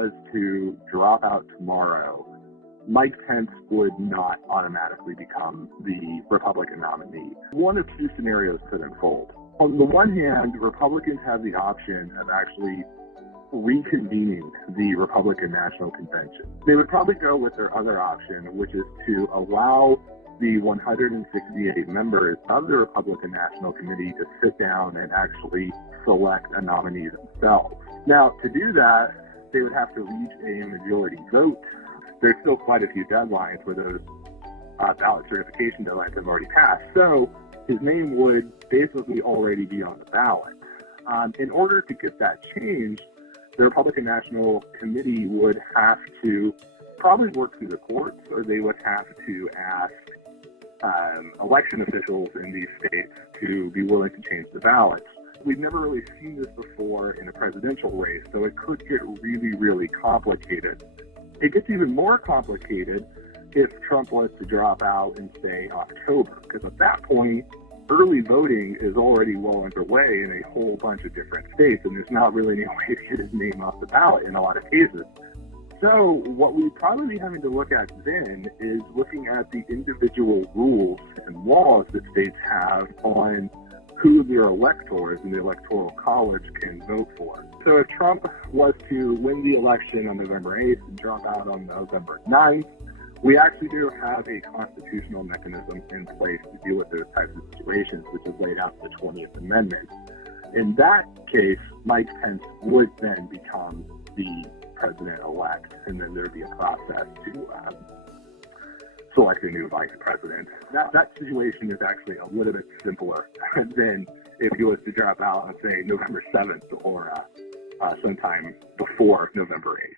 was to drop out tomorrow, Mike Pence would not automatically become the Republican nominee. One of two scenarios could unfold. On the one hand, Republicans have the option of actually reconvening the Republican National Convention. They would probably go with their other option, which is to allow the 168 members of the Republican National Committee to sit down and actually select a nominee themselves. Now, to do that, they would have to reach a majority vote. There's still quite a few deadlines where those ballot certification deadlines have already passed. So his name would basically already be on the ballot. In order to get that changed, the Republican National Committee would have to probably work through the courts, or they would have to ask election officials in these states to be willing to change the ballots. We've never really seen this before in a presidential race, so it could get really, really complicated. It gets even more complicated if Trump was to drop out in, say, October, because at that point, early voting is already well underway in a whole bunch of different states, and there's not really any way to get his name off the ballot in a lot of cases. So what we'd probably be having to look at then is looking at the individual rules and laws that states have on who their electors in the Electoral College can vote for. So if Trump was to win the election on November 8th and drop out on November 9th, we actually do have a constitutional mechanism in place to deal with those types of situations, which is laid out in the 20th Amendment. In that case, Mike Pence would then become the president-elect, and then there would be a process to select a new vice president. That situation is actually a little bit simpler than if he was to drop out on, say, November 7th or sometime before November 8th.